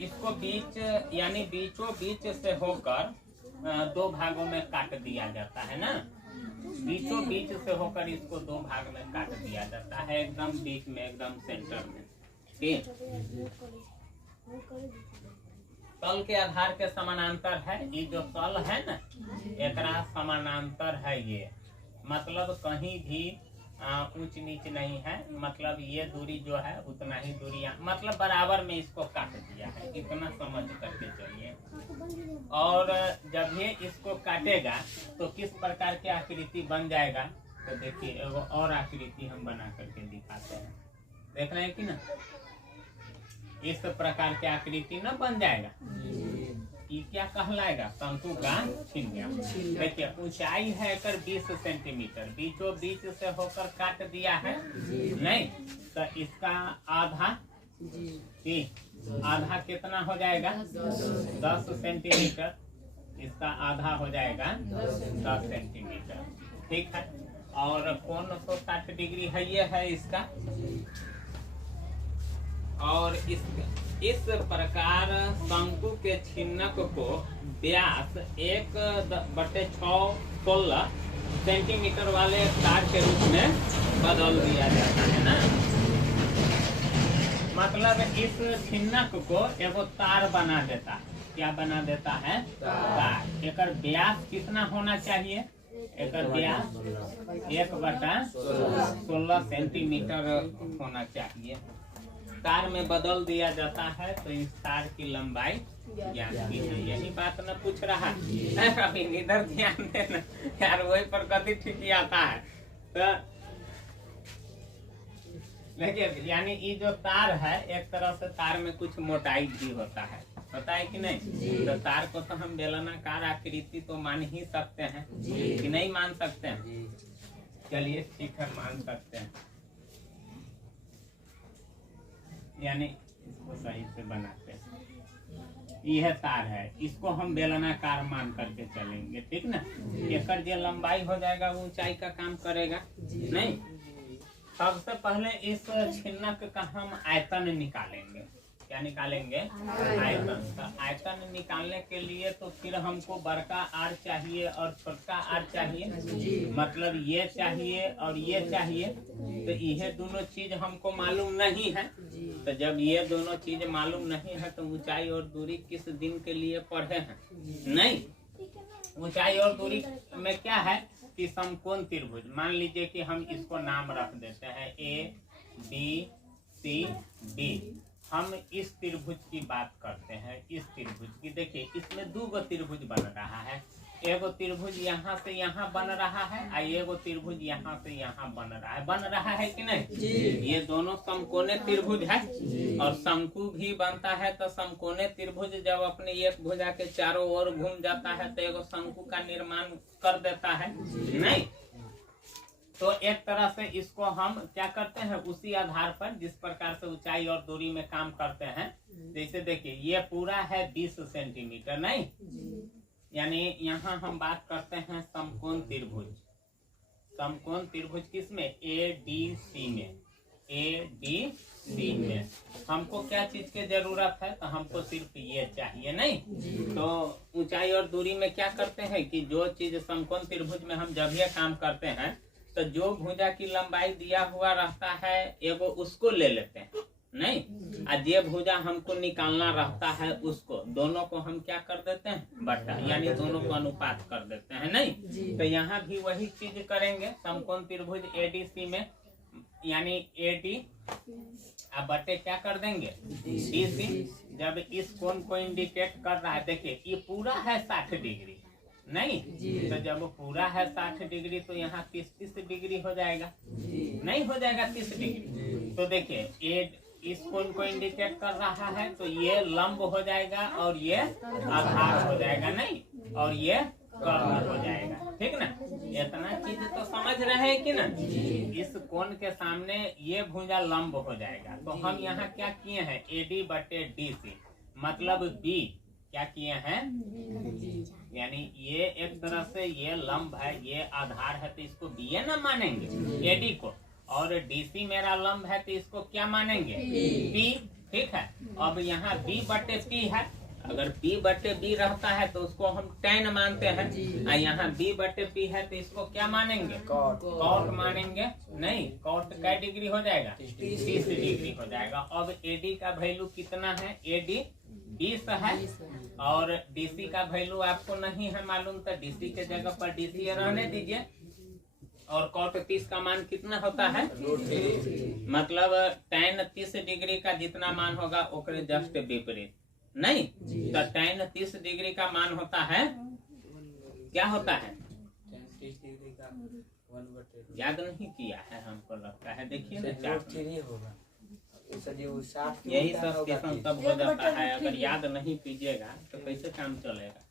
इसको बीच यानी बीचों बीच से होकर दो भागों में काट दिया जाता है ना। बीचों बीच से होकर इसको दो भाग में काट दिया जाता है, एकदम बीच में, एकदम सेंटर में। ठीक, तल के आधार के समानांतर है। ये जो तल है ना, एकरा समानांतर है ये, मतलब कहीं भी ऊंच नीच नहीं है। मतलब ये दूरी जो है उतना ही दूरी, मतलब बराबर में इसको काट दिया है, इतना समझ करके चलिए। और जब ये इसको काटेगा तो किस प्रकार की आकृति बन जाएगा, तो देखिए एगो और आकृति हम बना करके दिखाते हैं। देख रहे हैं कि ना, इस प्रकार की आकृति न बन जाएगा। ये क्या कहलाएगा, शंकु का छिन्या। देखिए ऊंचाई है कर 20 सेंटीमीटर, बीचों बीच से होकर काट दिया है नहीं, तो इसका आधा, आधा कितना हो जाएगा, 10 सेंटीमीटर। इसका आधा हो जाएगा 10 सेंटीमीटर। ठीक है, और कोण 160 डिग्री है, ये है इसका। और इस प्रकार शंकु के छिन्नक को व्यास 1/6 सेंटीमीटर वाले तार के रूप में बदल दिया जाता है ना। मतलब इस छिन्नक को एगो तार बना देता है। क्या बना देता है, तार। एकर व्यास कितना होना चाहिए, एकर व्यास 1/16 सेंटीमीटर होना चाहिए। तार में बदल दिया जाता है, तो इस तार की लंबाई ज्ञात की है। यही बात न पूछ रहा है अभी, इधर ध्यान देना यार, वही पर कभी ठीक आता है। तो देखिए, यानी ये जो तार है, एक तरह से तार में कुछ मोटाई भी होता है, पता है कि नहीं। तो तार को तो हम बेलनाकार आकृति तो मान ही सकते हैं कि नहीं मान सकते हैं। चलिए ठीक है, मान सकते हैं। यानी इसको सही से बनाते हैं। यह तार है, इसको हम बेलनाकार मान करके चलेंगे, ठीक ना। एकर जो लंबाई हो जाएगा वो ऊंचाई का काम करेगा नहीं। सबसे पहले इस छिन्नक का हम आयतन निकालेंगे। क्या निकालेंगे, आयतन। तो आयतन निकालने के लिए तो फिर हमको बड़का आर चाहिए और छोटा आर चाहिए, मतलब ये चाहिए और ये चाहिए। तो यह दोनों चीज हमको मालूम नहीं है। तो जब ये दोनों चीज मालूम नहीं है तो ऊंचाई और दूरी किस दिन के लिए पढ़े हैं, नहीं। ऊंचाई और दूरी में क्या है कि समकोण त्रिभुज। मान लीजिए कि हम इसको नाम रख देते हैं ABCD। हम इस त्रिभुज की बात करते हैं, इस त्रिभुज की। देखिए इसमें दो त्रिभुज बन रहा है, एगो त्रिभुज यहाँ से यहाँ बन रहा है और एगो त्रिभुज यहाँ से यहाँ बन रहा है कि नहीं। ये दोनों समकोणे त्रिभुज है। और शंकु भी बनता है, तो समकोणे त्रिभुज जब अपने एक भुजा के चारों ओर घूम जाता है तो एगो शंकु का निर्माण कर देता है नहीं। तो एक तरह से इसको हम क्या करते हैं, उसी आधार पर जिस प्रकार से ऊंचाई और दूरी में काम करते हैं। जैसे देखिए ये पूरा है 20 सेंटीमीटर नहीं, यानी यहाँ हम बात करते हैं समकोण त्रिभुज। समकोण त्रिभुज किसमें, ADC में। ADC में हमको क्या चीज की जरूरत है, तो हमको सिर्फ ये चाहिए नहीं। तो ऊंचाई और दूरी में क्या करते हैं कि जो चीज समकोण त्रिभुज में हम जब ये काम करते हैं तो जो भुजा की लंबाई दिया हुआ रहता है एगो उसको ले लेते हैं नहीं, और जे भुजा हमको निकालना रहता है उसको, दोनों को हम क्या कर देते हैं, बटा, यानी दोनों को अनुपात कर देते हैं नहीं। तो यहाँ भी वही चीज करेंगे। समकोण त्रिभुज ADC में, यानी AD अब बटे क्या कर देंगे, DC। जब इस कोण को इंडिकेट कर रहा है, देखिए ये पूरा है 60 डिग्री नहीं, तो जब पूरा है 60 डिग्री तो यहाँ 30 डिग्री हो जाएगा नहीं, हो जाएगा 30 डिग्री। तो देखिए इस कोण को इंडिकेट कर रहा है, तो ये लंब हो जाएगा और ये आधार हो जाएगा नहीं, और ये कर्ण हो जाएगा, ठीक ना। इतना चीज तो समझ रहे हैं कि ना। इस कोण के सामने ये भुजा लंब हो जाएगा। तो हम यहाँ क्या किए हैं, AD/DC मतलब B क्या किए हैं, यानी ये एक तरह से ये लंब है, ये आधार है, तो इसको BA ना मानेंगे AD को, और DC मेरा लंब है तो इसको क्या मानेंगे, B। ठीक है। अब यहाँ b बटे p है, अगर p बटे b रहता है तो उसको हम tan मानते हैं, और यहाँ b बटे p है तो इसको क्या मानेंगे, कॉट मानेंगे। नहीं, कॉट क्या डिग्री हो जाएगा, 30 डिग्री हो जाएगा। अब AD का वैल्यू कितना है, AD 20 है, और DC का वैल्यू आपको नहीं है मालूम, तो DC के जगह पर DC रहने दीजिए। और कॉट 30 का मान कितना होता है, मतलब tan 30 डिग्री का जितना मान होगा ओकरे जस्ट विपरीत। नहीं, तो tan 30 डिग्री का मान होता है, क्या होता है, याद नहीं किया है हमको लगता है, देखिए ना चार्ट में यही सब क्वेश्चन सब हो जाता है। अगर याद नहीं कीजिएगा तो कैसे काम चलेगा।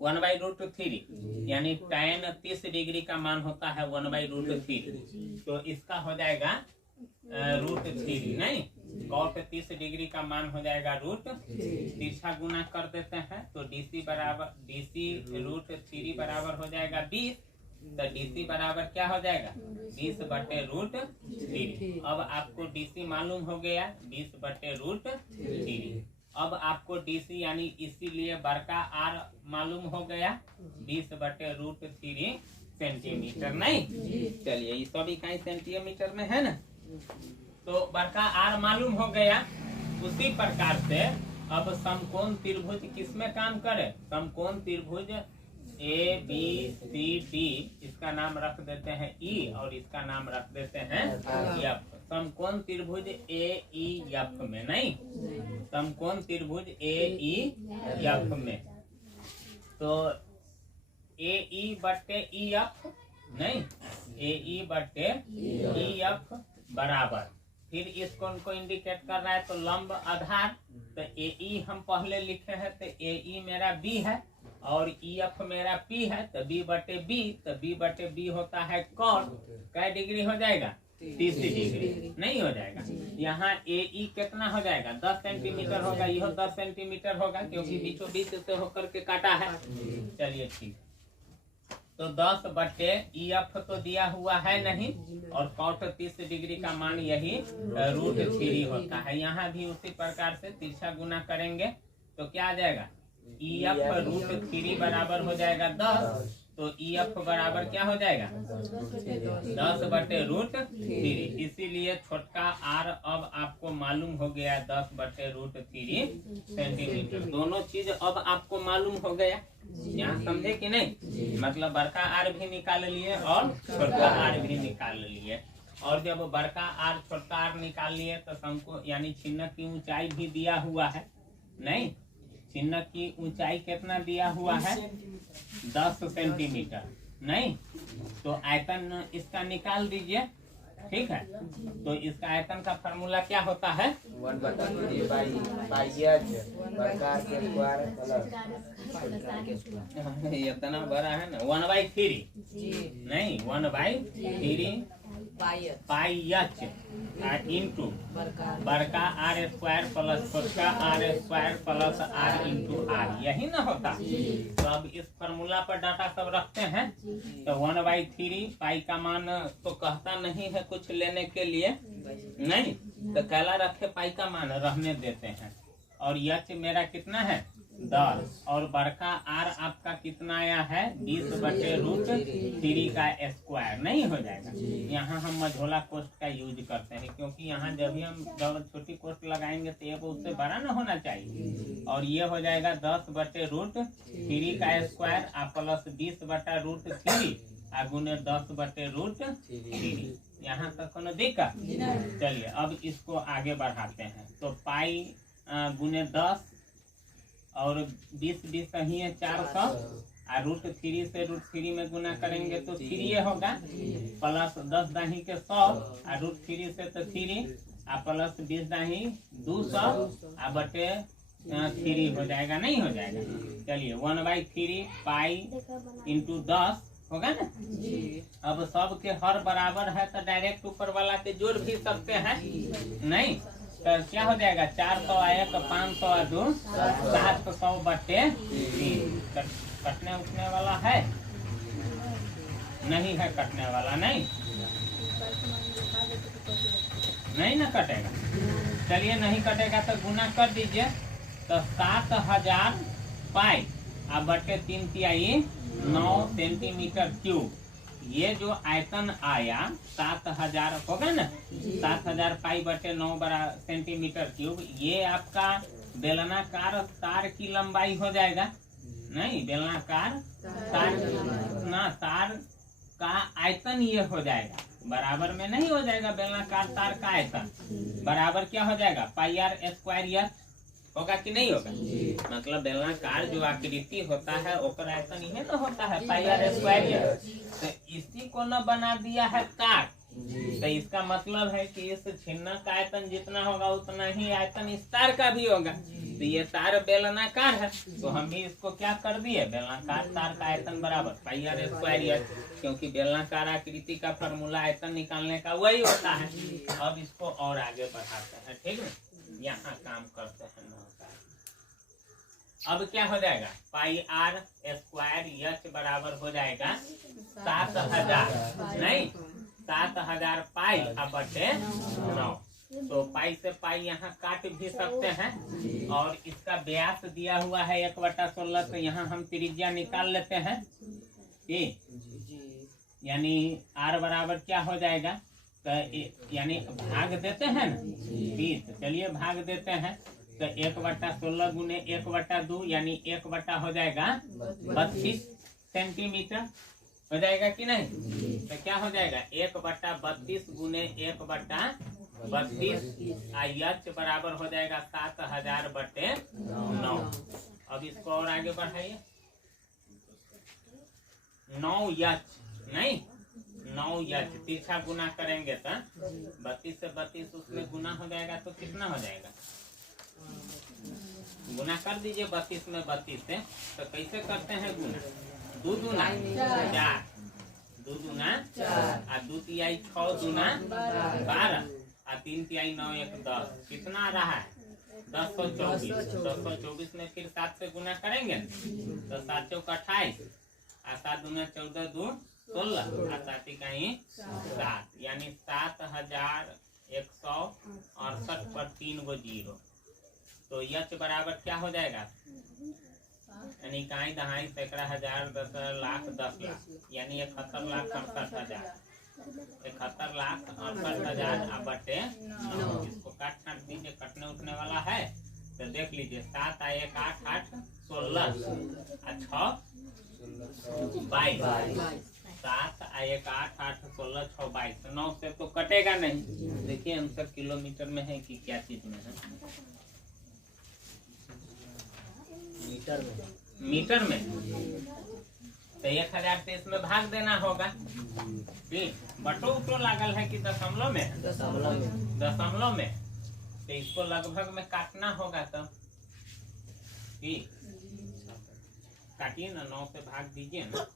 1/√3 यानी tan 30 डिग्री का मान होता है 1/√3, तो इसका हो जाएगा √3। नहीं, cot 30 डिग्री का मान हो जाएगा √3, तिरछा गुना कर देते हैं तो DC √3 बराबर हो जाएगा 20, तो DC बराबर क्या हो जाएगा 20/√3। अब आपको DC मालूम हो गया 20/√3। अब आपको DC यानी इसीलिए बड़का R मालूम हो गया 20/√3 सेंटीमीटर। नहीं, चलिए ये सभी कहीं सेंटीमीटर में है ना, तो बड़का R मालूम हो गया। उसी प्रकार से अब समकोण त्रिभुज किसमें काम करे, समकोण त्रिभुज ABCD, इसका नाम रख देते हैं E और इसका नाम रख देते हैं F। समकोण त्रिभुज AEF में, नहीं, समकोण त्रिभुज AEF में, तो AE बटे EF, नहीं, AE बटे EF बराबर, फिर इस कोण को इंडिकेट कर रहा है तो लंब आधार, तो AE हम पहले लिखे हैं तो AE मेरा B है और EF मेरा P है, तो B बटे B, तो B बटे B होता है कॉट, क्या डिग्री हो जाएगा 30 डिग्री, नहीं हो जाएगा। यहाँ AE कितना हो जाएगा 10 सेंटीमीटर होगा, यह 10 सेंटीमीटर होगा क्योंकि बीचों बीच से होकर के काटा है। चलिए ठीक, तो 10 बटे EF तो दिया हुआ है नहीं, और cot 30 डिग्री का मान यही √3 होता है। यहाँ भी उसी प्रकार से तिरछा गुना करेंगे तो क्या आ जाएगा, EF √3 बराबर हो जाएगा 10, तो EF बराबर क्या हो जाएगा 10 बटे √3। इसीलिए छोटका R अब आपको मालूम हो गया 10 बटे √3 सेंटीमीटर। दोनों चीज अब आपको मालूम हो गया, यहाँ समझे कि नहीं, मतलब बड़का R भी निकाल लिए और छोटका R भी निकाल लिए। और जब बड़का R छोटका R निकाल लिए तो समको यानी छिन्नक की ऊंचाई भी दिया हुआ है, नहीं, छिन्नक की ऊंचाई कितना दिया हुआ है 10 सेंटीमीटर, नहीं, तो आयतन इसका निकाल दीजिए, ठीक है। तो इसका आयतन का फार्मूला क्या होता है, 1/3 इतना बड़ा है ना, 1/3, नहीं 1/3 पाई इंटू बड़का R² प्लस छोटका R² plus R into R, यही ना होता। तो अब इस फार्मूला पर डाटा सब रखते हैं, तो 1/3 पाई का मान तो कहता नहीं है कुछ लेने के लिए, नहीं, तो कैला रखे पाई का मान रहने देते हैं। और H मेरा कितना है 10, और बड़का R आपका कितना आया है 20/√3 का स्क्वायर, नहीं हो जाएगा। यहाँ हम मझोला कोष्ट का यूज करते हैं क्योंकि यहाँ जब भी हम छोटी कोष्ट लगाएंगे तो ये उससे बड़ा ना होना चाहिए, और ये हो जाएगा 10/√3 का स्क्वायर प्लस 20/√3 गुने 10/√3। यहाँ तक कोनो दिक्कत, चलिए अब इसको आगे बढ़ाते हैं। तो पाई गुने 10 और 20 कहीं है 400, और √3 से √3 में गुना करेंगे तो 3 होगा, प्लस 10 दाही के 100, और √3 से तो 3, प्लस 20 दाही 200 बटे 3 हो जाएगा, नहीं हो जाएगा। चलिए 1/3 पाई इंटू 10 होगा ना। अब सब के हर बराबर है तो डायरेक्ट ऊपर वाला के जोड़ भी सकते हैं, नहीं, तो क्या हो जाएगा 400 आया तो 500 और 2 700 बटे 3। कटने उठने वाला है नहीं है, कटने वाला नहीं। नहीं ना कटेगा। चलिए नहीं कटेगा तो गुना कर दीजिए। तो 7000 पाई अब बटे 3/3 9 सेंटीमीटर क्यूब। ये जो आयतन आया 7000 होगा ना, 7000 पाई बटे 9 सेंटीमीटर क्यूब। ये आपका बेलनाकार तार की लंबाई हो जाएगा। नहीं, बेलनाकार तार ना, तार का आयतन ये हो जाएगा। बराबर में नहीं हो जाएगा, बेलनाकार तार का आयतन बराबर क्या हो जाएगा, पाई आर स्क्वायर एच होगा कि नहीं होगा। मतलब बेलनाकार जो आकृति होता है ओकर आयतन यह तो होता है पाई आर स्क्वायर एच। तो इसी को न बना दिया है तार। तो इसका मतलब है कि इस छिन्न का आयतन जितना होगा उतना ही आयतन इस तार का भी होगा। तो ये तार बेलनाकार है, तो हम भी इसको क्या कर दिए, बेलनाकार तार का आयतन बराबर पाई आर स्क्वायर एच, क्योंकि बेलनाकार आकृति का फॉर्मूला आयतन निकालने का वही होता है। अब इसको और आगे बढ़ाते हैं, ठीक है, यहाँ काम करते हैं। अब क्या हो जाएगा, पाई आर स्क्वायर एच बराबर हो जाएगा 7000, नहीं 7000 पाई अब बटे 9। तो पाई से पाई यहाँ काट भी सकते हैं। और इसका व्यास दिया हुआ है 1/16, तो यहाँ हम त्रिज्या निकाल लेते हैं। यानी आर बराबर क्या हो जाएगा, तो यानी भाग देते हैं ना 20। चलिए भाग देते हैं। तो 1/16 गुने 1/2 यानी 1 हो जाएगा 32 सेंटीमीटर हो जाएगा कि नहीं। तो क्या हो जाएगा 1/32 गुने 1/32 एच बराबर हो जाएगा 7000 बटे 9। अब इसको और आगे बढ़ाइए। 9 एच, नहीं 9 एच तिरछा गुना करेंगे तो 32 से 32 उसमें गुना हो जाएगा, तो कितना हो जाएगा, गुना कर दीजिए 32 में 32 से। तो कैसे करते हैं गुना, 2 दूना 4, 2 दूना 4, 2 तिहाई 6 दूना 12, 3 तिहाई 9 1 10। कितना रहा है 1024। 1024 में फिर 7 से गुना करेंगे तो 7 चौक 28, 7 दूना 14 2 16, 7 इकाई 7, यानी 7168 पर 3 गो 0। तो एच बराबर क्या हो जाएगा, यानी इकाई दहाई सैकड़ा हजार 10 लाख 10 लाख, यानी 71,68,000, 71,68,000 बटे 9। इसको काट दीजिए, कटने उठने वाला है तो देख लीजिए। 7 आ 1 8 8 16 6 22, 7 आ 1 8 8 16 6 22। 9 से तो कटेगा नहीं। देखिए आंसर किलोमीटर में है कि क्या चीज में है, मीटर में। तो 1000 से इसमें भाग देना होगा। बटो उटो लागल है कि दशमलव में, दशमलव में। तो इसको लगभग में काटना होगा। तो काटिए ना, 9 से भाग दीजिए ना।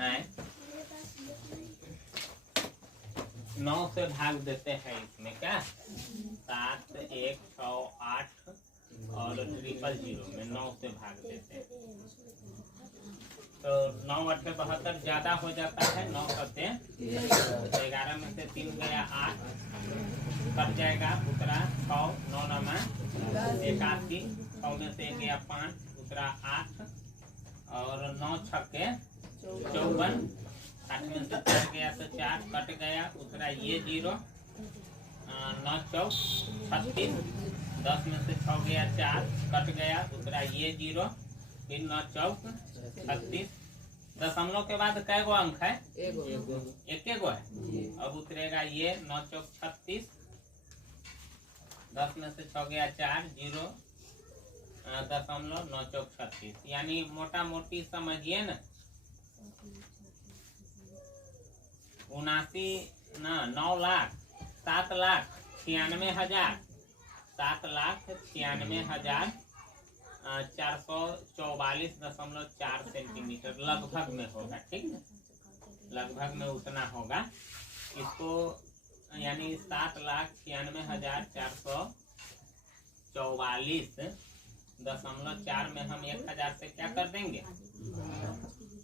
आए 9 से भाग देते हैं इसमें क्या, 7 1 6 8 और 000 में 9 से भाग देते हैं। तो 9 8 72 ज्यादा हो जाता है। 9 करते 11 में से 3 गया 8, कट जाएगा उतरा 6, 9 नमा 81, 6 में से गया 5 उतरा 8, और 9 छक्के 54, 8 में से 4 गया तो 4 कट गया उतरा ये 0, 9 चौक 36, 10 में से 6 गया 4 कट गया उतरा ये 0, फिर 9 चौक 36। दशमलव के बाद कै गो अंक है, एक गो है। अब उतरेगा ये 9 चौक 36, 10 में से 6 गया 4 0 दशमलव 9 चौक 36, यानी मोटा मोटी समझिए ना 7,96,444 सेंटीमीटर लगभग में होगा। ठीक है, लगभग में उतना होगा। इसको यानी 7,96,444.4 में हम 1000 से क्या कर देंगे,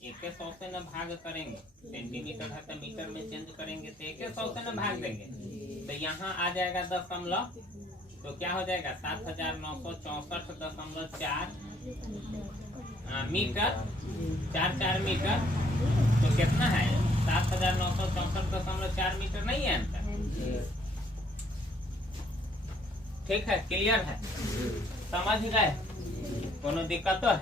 1 एक 100 से न भाग करेंगे, सेंटीमीटर है तो मीटर में चेंज करेंगे तो 100 से न भाग देंगे, तो यहाँ आ जाएगा दशमलव, तो क्या हो जाएगा 7964.4 मीटर, 4 मीटर, तो कितना है 7964.4 मीटर, नहीं है आंसर। ठीक है, क्लियर है, समझ गए, कोनो दिक्कत तो है?